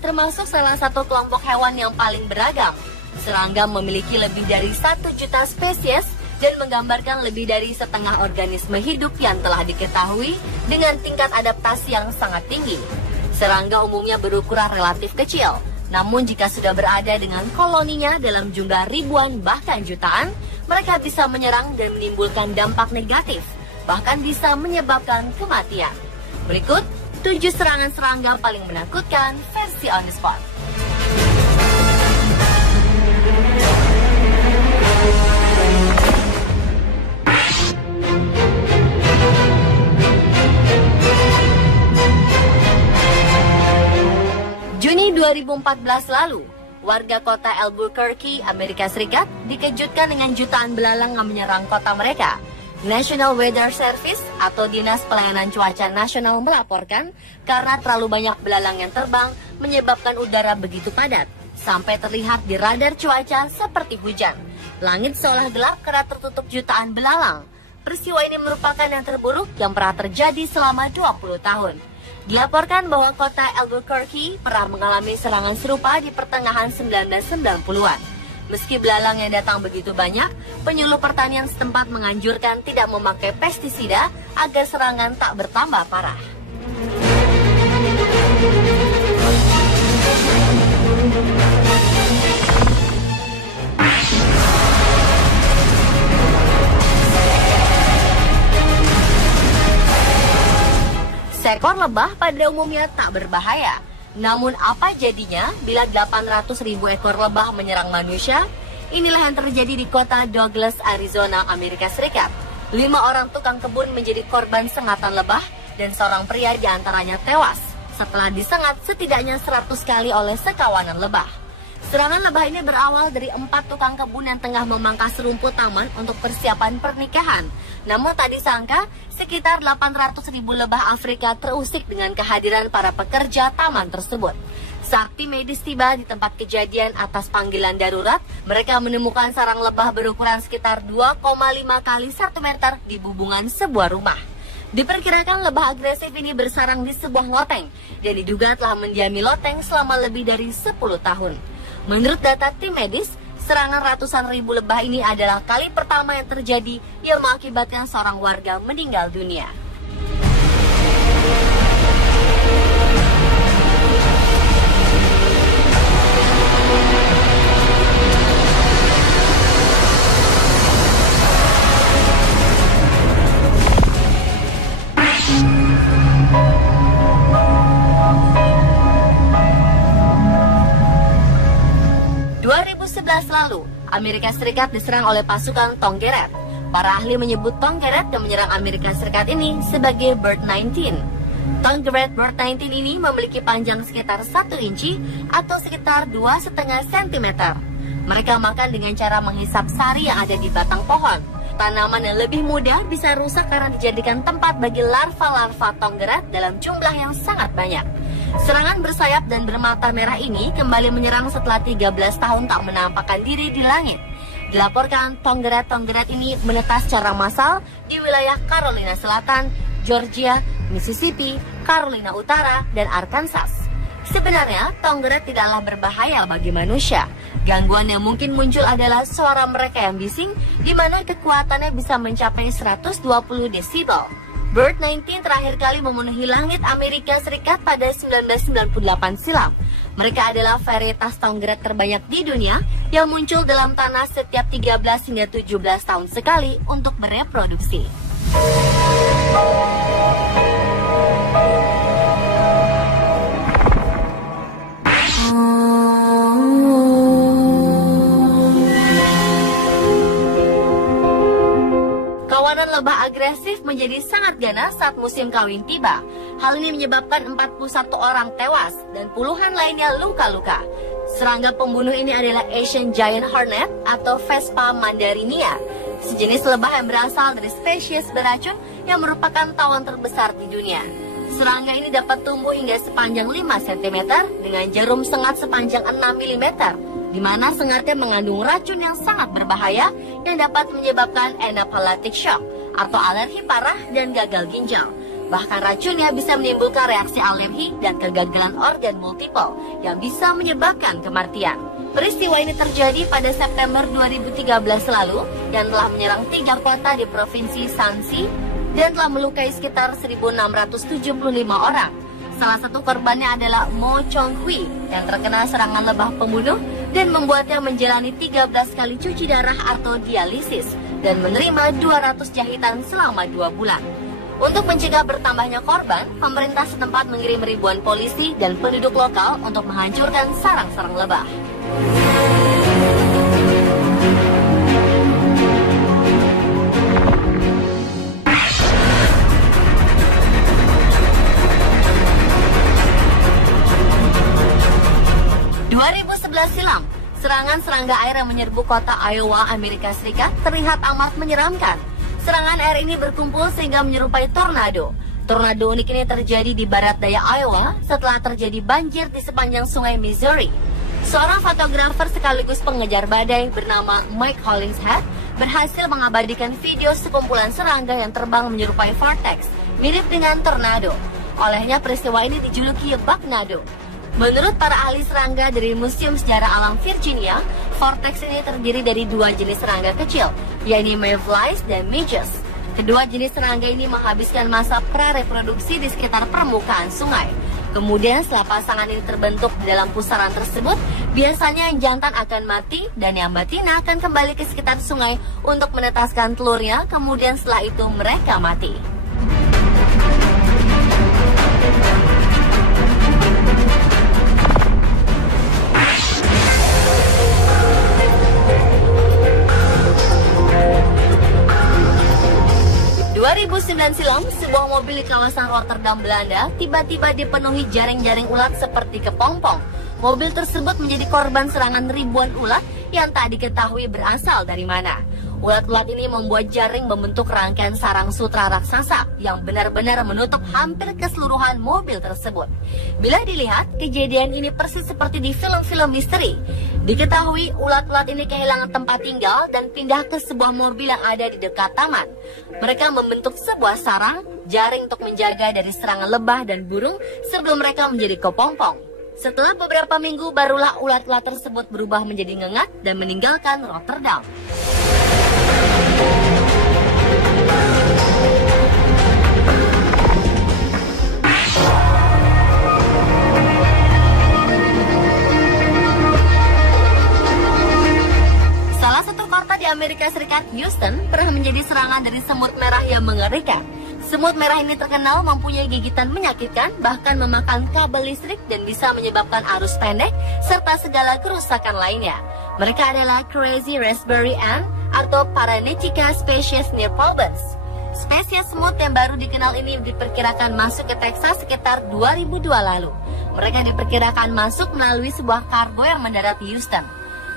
termasuk salah satu kelompok hewan yang paling beragam. Serangga memiliki lebih dari 1 juta spesies dan menggambarkan lebih dari setengah organisme hidup yang telah diketahui dengan tingkat adaptasi yang sangat tinggi. Serangga umumnya berukuran relatif kecil, namun jika sudah berada dengan koloninya dalam jumlah ribuan bahkan jutaan, mereka bisa menyerang dan menimbulkan dampak negatif, bahkan bisa menyebabkan kematian. Berikut 7 serangan serangga paling menakutkan versi On The Spot. Juni 2014 lalu, warga kota Albuquerque, Amerika Serikat dikejutkan dengan jutaan belalang yang menyerang kota mereka. National Weather Service atau Dinas Pelayanan Cuaca Nasional melaporkan karena terlalu banyak belalang yang terbang menyebabkan udara begitu padat sampai terlihat di radar cuaca seperti hujan. Langit seolah gelap karena tertutup jutaan belalang. Peristiwa ini merupakan yang terburuk yang pernah terjadi selama 20 tahun. Dilaporkan bahwa kota Albuquerque pernah mengalami serangan serupa di pertengahan 1990-an. Meski belalang yang datang begitu banyak, penyuluh pertanian setempat menganjurkan tidak memakai pestisida agar serangan tak bertambah parah. Seekor lebah pada umumnya tak berbahaya. Namun apa jadinya bila 800.000 ekor lebah menyerang manusia? Inilah yang terjadi di kota Douglas, Arizona, Amerika Serikat. 5 orang tukang kebun menjadi korban sengatan lebah dan seorang pria diantaranya tewas setelah disengat setidaknya 100 kali oleh sekawanan lebah. Serangan lebah ini berawal dari 4 tukang kebun yang tengah memangkas rumput taman untuk persiapan pernikahan. Namun tak disangka, sekitar 800.000 lebah Afrika terusik dengan kehadiran para pekerja taman tersebut. Saat tim medis tiba di tempat kejadian atas panggilan darurat, mereka menemukan sarang lebah berukuran sekitar 2,5 kali 1 meter di bubungan sebuah rumah. Diperkirakan lebah agresif ini bersarang di sebuah loteng dan diduga telah mendiami loteng selama lebih dari 10 tahun. Menurut data tim medis, serangan ratusan ribu lebah ini adalah kali pertama yang terjadi yang mengakibatkan seorang warga meninggal dunia. Lalu, Amerika Serikat diserang oleh pasukan Tonggeret. Para ahli menyebut Tonggeret yang menyerang Amerika Serikat ini sebagai Bird 19. Tonggeret Bird 19 ini memiliki panjang sekitar 1 inci atau sekitar 2,5 cm. Mereka makan dengan cara menghisap sari yang ada di batang pohon. Tanaman yang lebih muda bisa rusak karena dijadikan tempat bagi larva-larva Tonggeret dalam jumlah yang sangat banyak. Serangan bersayap dan bermata merah ini kembali menyerang setelah 13 tahun tak menampakkan diri di langit. Dilaporkan Tonggeret ini menetas secara massal di wilayah Carolina Selatan, Georgia, Mississippi, Carolina Utara, dan Arkansas. Sebenarnya, Tonggeret tidaklah berbahaya bagi manusia. Gangguan yang mungkin muncul adalah suara mereka yang bising, di mana kekuatannya bisa mencapai 120 desibel. Bird 19 terakhir kali memenuhi langit Amerika Serikat pada 1998 silam. Mereka adalah varietas Tonggeret terbanyak di dunia yang muncul dalam tanah setiap 13 hingga 17 tahun sekali untuk bereproduksi. Kawanan lebah agresif menjadi sangat ganas saat musim kawin tiba. Hal ini menyebabkan 41 orang tewas dan puluhan lainnya luka-luka. Serangga pembunuh ini adalah Asian Giant Hornet atau Vespa mandarinia, sejenis lebah yang berasal dari spesies beracun yang merupakan tawon terbesar di dunia. Serangga ini dapat tumbuh hingga sepanjang 5 cm dengan jarum sengat sepanjang 6 mm, di mana sengatnya mengandung racun yang sangat berbahaya yang dapat menyebabkan anaphylactic shock atau alergi parah dan gagal ginjal. Bahkan racunnya bisa menimbulkan reaksi alergi dan kegagalan organ multiple yang bisa menyebabkan kematian. Peristiwa ini terjadi pada September 2013 lalu yang telah menyerang 3 kota di Provinsi Shanxi dan telah melukai sekitar 1.675 orang. Salah satu korbannya adalah Mo Chonghui yang terkena serangan lebah pembunuh dan membuatnya menjalani 13 kali cuci darah atau dialisis dan menerima 200 jahitan selama 2 bulan. Untuk mencegah bertambahnya korban, pemerintah setempat mengirim ribuan polisi dan penduduk lokal untuk menghancurkan sarang-sarang lebah. Silam, serangan serangga air yang menyerbu kota Iowa, Amerika Serikat terlihat amat menyeramkan. Serangan air ini berkumpul sehingga menyerupai tornado. Tornado unik ini terjadi di barat daya Iowa setelah terjadi banjir di sepanjang sungai Missouri. Seorang fotografer sekaligus pengejar badai bernama Mike Hollingshead berhasil mengabadikan video sekumpulan serangga yang terbang menyerupai vortex, mirip dengan tornado. Olehnya peristiwa ini dijuluki Bugnado. Menurut para ahli serangga dari Museum Sejarah Alam Virginia, vortex ini terdiri dari 2 jenis serangga kecil, yaitu mayflies dan midges. Kedua jenis serangga ini menghabiskan masa prareproduksi di sekitar permukaan sungai. Kemudian setelah pasangan ini terbentuk di dalam pusaran tersebut, biasanya yang jantan akan mati dan yang betina akan kembali ke sekitar sungai untuk menetaskan telurnya, kemudian setelah itu mereka mati. Silam, sebuah mobil di kawasan Rotterdam, Belanda tiba-tiba dipenuhi jaring-jaring ulat seperti kepompong. Mobil tersebut menjadi korban serangan ribuan ulat yang tak diketahui berasal dari mana. Ulat-ulat ini membuat jaring membentuk rangkaian sarang sutra raksasa yang benar-benar menutup hampir keseluruhan mobil tersebut. Bila dilihat, kejadian ini persis seperti di film-film misteri. Diketahui ulat-ulat ini kehilangan tempat tinggal dan pindah ke sebuah mobil yang ada di dekat taman. Mereka membentuk sebuah sarang jaring untuk menjaga dari serangan lebah dan burung sebelum mereka menjadi kepompong. Setelah beberapa minggu, barulah ulat-ulat tersebut berubah menjadi ngengat dan meninggalkan Rotterdam. Salah satu kota di Amerika Serikat, Houston, pernah menjadi serangan dari semut merah yang mengerikan. Semut merah ini terkenal mempunyai gigitan menyakitkan, bahkan memakan kabel listrik dan bisa menyebabkan arus pendek, serta segala kerusakan lainnya. Mereka adalah Crazy Raspberry Ant atau Paranectica species nirpalbens. Spesies semut yang baru dikenal ini diperkirakan masuk ke Texas sekitar 2002 lalu. Mereka diperkirakan masuk melalui sebuah kargo yang mendarat di Houston.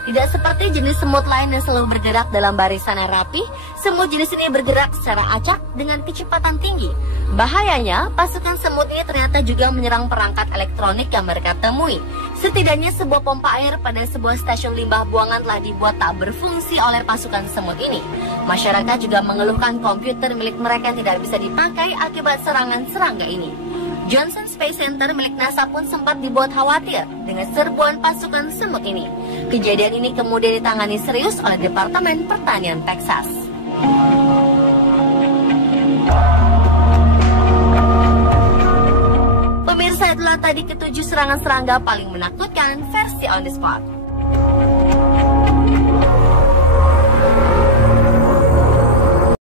Tidak seperti jenis semut lain yang selalu bergerak dalam barisan yang rapi, semut jenis ini bergerak secara acak dengan kecepatan tinggi. Bahayanya, pasukan semut ini ternyata juga menyerang perangkat elektronik yang mereka temui. Setidaknya sebuah pompa air pada sebuah stasiun limbah buangan telah dibuat tak berfungsi oleh pasukan semut ini. Masyarakat juga mengeluhkan komputer milik mereka yang tidak bisa dipakai akibat serangan serangga ini. Johnson Space Center milik NASA pun sempat dibuat khawatir dengan serbuan pasukan semut ini. Kejadian ini kemudian ditangani serius oleh Departemen Pertanian Texas. Pemirsa, itulah tadi ketujuh serangan serangga paling menakutkan versi On The Spot.